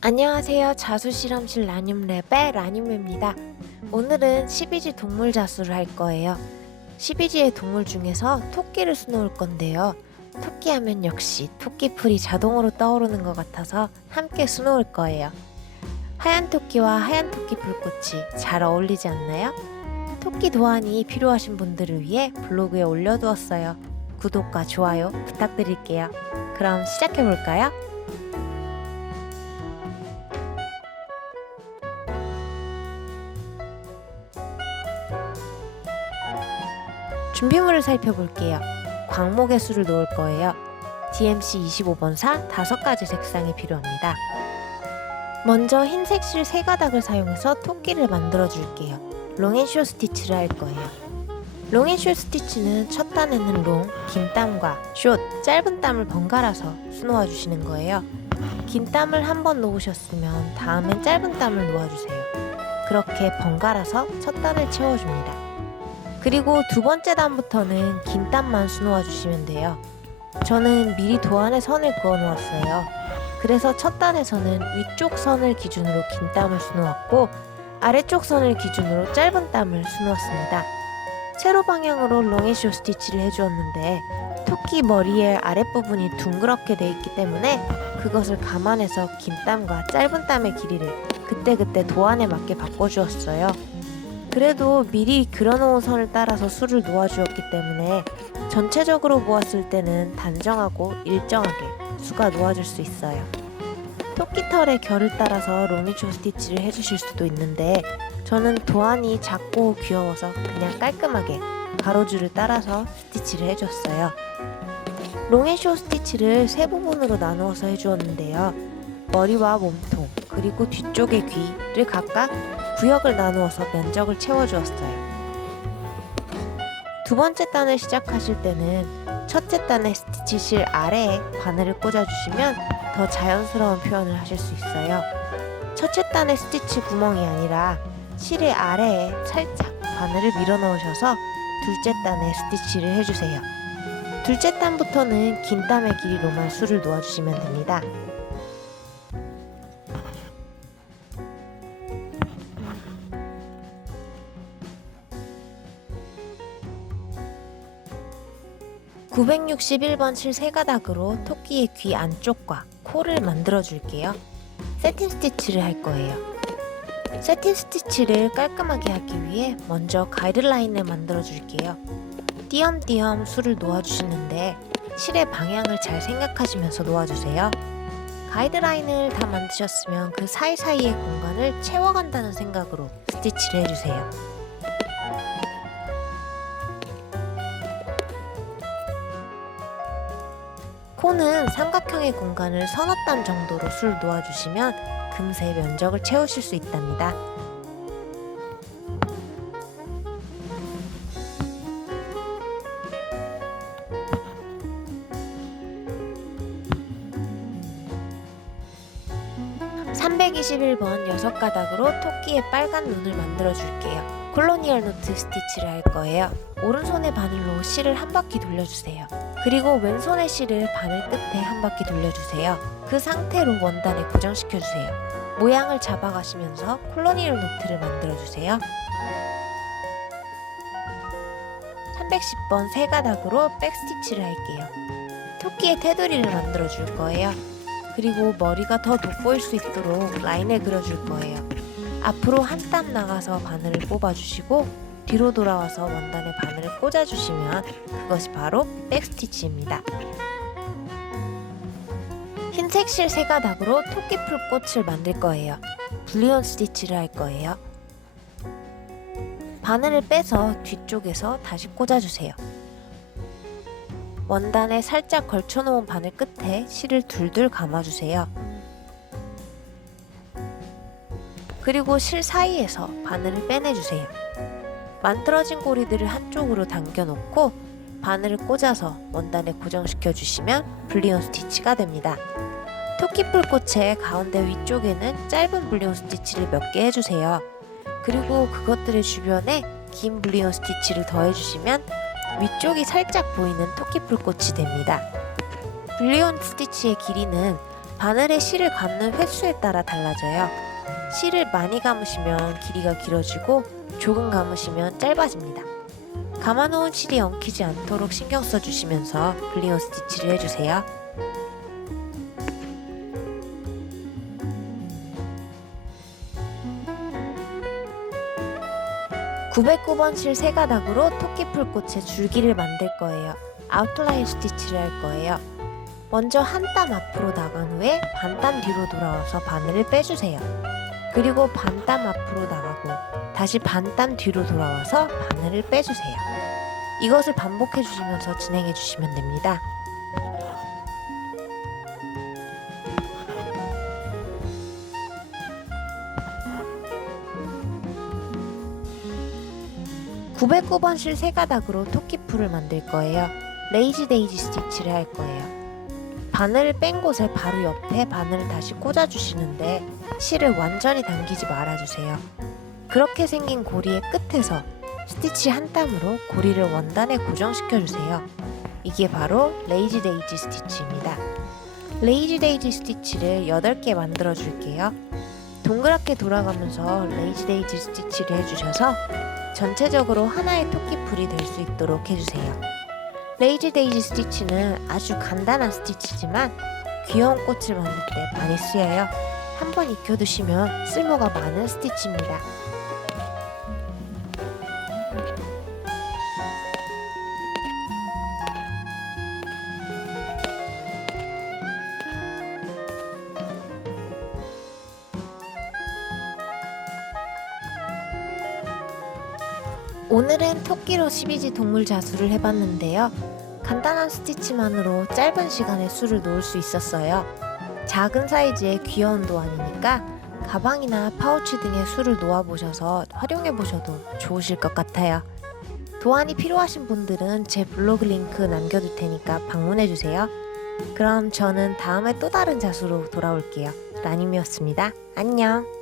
안녕하세요. 자수실험실 라늄랩의 라늄입니다. 오늘은 12지 동물 자수를 할 거예요. 12지의 동물 중에서 토끼를 수놓을 건데요. 토끼 하면 역시 토끼풀이 자동으로 떠오르는 것 같아서 함께 수놓을 거예요. 하얀 토끼와 하얀 토끼 불꽃이 잘 어울리지 않나요? 토끼 도안이 필요하신 분들을 위해 블로그에 올려두었어요. 구독과 좋아요 부탁드릴게요. 그럼 시작해볼까요? 준비물을 살펴볼게요. 광목의 수를 놓을 거예요. DMC 25번사 5가지 색상이 필요합니다. 먼저 흰색 실 3가닥을 사용해서 토끼를 만들어 줄게요. 롱앤쇼 스티치를 할 거예요. 롱앤쇼 스티치는 첫 단에는 롱, 긴 땀과 숏, 짧은 땀을 번갈아서 수놓아 주시는 거예요. 긴 땀을 한 번 놓으셨으면 다음엔 짧은 땀을 놓아주세요. 그렇게 번갈아서 첫 단을 채워줍니다. 그리고 두 번째 단부터는 긴 땀만 수놓아 주시면 돼요. 저는 미리 도안에 선을 그어 놓았어요. 그래서 첫 단에서는 위쪽 선을 기준으로 긴 땀을 수놓았고 아래쪽 선을 기준으로 짧은 땀을 수놓았습니다. 세로 방향으로 롱앤쇼 스티치를 해주었는데 토끼 머리의 아랫부분이 둥그렇게 돼 있기 때문에 그것을 감안해서 긴 땀과 짧은 땀의 길이를 그때그때 도안에 맞게 바꿔주었어요. 그래도 미리 그려놓은 선을 따라서 수를 놓아주었기 때문에 전체적으로 보았을 때는 단정하고 일정하게 수가 놓아줄 수 있어요. 토끼털의 결을 따라서 롱이쇼 스티치를 해주실 수도 있는데 저는 도안이 작고 귀여워서 그냥 깔끔하게 가로줄을 따라서 스티치를 해줬어요. 롱앤쇼 스티치를 세 부분으로 나누어서 해주었는데요. 머리와 몸통, 그리고 뒤쪽의 귀를 각각 구역을 나누어서 면적을 채워주었어요. 두 번째 단을 시작하실 때는 첫째 단의 스티치 실 아래에 바늘을 꽂아주시면 더 자연스러운 표현을 하실 수 있어요. 첫째 단의 스티치 구멍이 아니라 실의 아래에 살짝 바늘을 밀어 넣으셔서 둘째 단에 스티치를 해주세요. 둘째 단부터는 긴 땀의 길이로만 수를 놓아주시면 됩니다. (961번) 실 세가닥으로 토끼의 귀 안쪽과 코를 만들어 줄게요 세틴 스티치를 할 거예요 세틴 스티치를 깔끔하게 하기 위해 먼저 가이드라인을 만들어 줄게요 띄엄띄엄 수를 놓아 주시는데 실의 방향을 잘 생각하시면서 놓아 주세요. 가이드라인을 다 만드셨으면 그 사이사이의 공간을 채워간다는 생각으로 스티치를 해주세요. 코는 삼각형의 공간을 서너 땀 정도로 술 놓아주시면 금세 면적을 채우실 수 있답니다. (321번) 여섯 가닥으로 토끼의 빨간 눈을 만들어 줄게요. 콜로니얼 노트 스티치를 할 거예요. 오른손의 바늘로 실을 한 바퀴 돌려주세요 그리고 왼손의 실을 바늘 끝에 한 바퀴 돌려주세요. 그 상태로 원단에 고정시켜주세요. 모양을 잡아가시면서 콜로니얼 노트를 만들어주세요. 310번 세 가닥으로 백스티치를 할게요. 토끼의 테두리를 만들어 줄 거예요. 그리고 머리가 더 돋보일 수 있도록 라인을 그려줄 거예요. 앞으로 한 땀 나가서 바늘을 뽑아주시고 뒤로 돌아와서 원단에 바늘을 꽂아주시면 그것이 바로 백스티치입니다. 흰색 실세 가 닥으로 토끼풀 꽃을 만들 거예요. 블리온 스티치를 할 거예요. 바늘을 빼서 뒤쪽에서 다시 꽂아주세요. 원단에 살짝 걸쳐놓은 바늘 끝에 실을 둘둘 감아주세요. 그리고 실 사이에서 바늘을 빼내주세요. 만들어진 고리들을 한쪽으로 당겨놓고 바늘을 꽂아서 원단에 고정시켜 주시면 블리온 스티치가 됩니다. 토끼풀 꽃의 가운데 위쪽에는 짧은 블리온 스티치를 몇 개 해주세요. 그리고 그것들의 주변에 긴 블리온 스티치를 더해주시면 위쪽이 살짝 보이는 토끼풀 꽃이 됩니다. 블리온 스티치의 길이는 바늘에 실을 감는 횟수에 따라 달라져요. 실을 많이 감으시면 길이가 길어지고 조금 감으시면 짧아집니다. 감아놓은 실이 엉키지 않도록 신경 써주시면서 블링어 스티치를 해주세요. (909번) 실 세 가닥으로 토끼풀 꽃의 줄기를 만들 거예요. 아웃라인 스티치를 할 거예요. 먼저 한 땀 앞으로 나간 후에 반땀 뒤로 돌아와서 바늘을 빼주세요. 그리고 반땀 앞으로 나가고 다시 반땀 뒤로 돌아와서 바늘을 빼주세요. 이것을 반복해 주시면서 진행해 주시면 됩니다. (909번) 실세 가닥으로 토끼풀을 만들 거예요. 레이지 데이지 스티치를 할 거예요. 바늘을 뺀 곳에 바로 옆에 바늘을 다시 꽂아주시는데 실을 완전히 당기지 말아주세요. 그렇게 생긴 고리의 끝에서 스티치 한 땀으로 고리를 원단에 고정시켜주세요. 이게 바로 레이지 데이지 스티치입니다. 레이지 데이지 스티치를 8개 만들어 줄게요. 동그랗게 돌아가면서 레이지 데이지 스티치를 해주셔서 전체적으로 하나의 토끼풀이 될 수 있도록 해주세요. 레이지 데이지 스티치는 아주 간단한 스티치지만 귀여운 꽃을 만들 때 많이 쓰여요. 한번 익혀두시면 쓸모가 많은 스티치입니다. 오늘은 토끼로 12지 동물 자수를 해봤는데요. 간단한 스티치만으로 짧은 시간에 수를 놓을 수 있었어요. 작은 사이즈의 귀여운 도안이니까 가방이나 파우치 등에 수를 놓아보셔서 활용해보셔도 좋으실 것 같아요. 도안이 필요하신 분들은 제 블로그 링크 남겨둘 테니까 방문해주세요. 그럼 저는 다음에 또 다른 자수로 돌아올게요. 라님이었습니다. 안녕!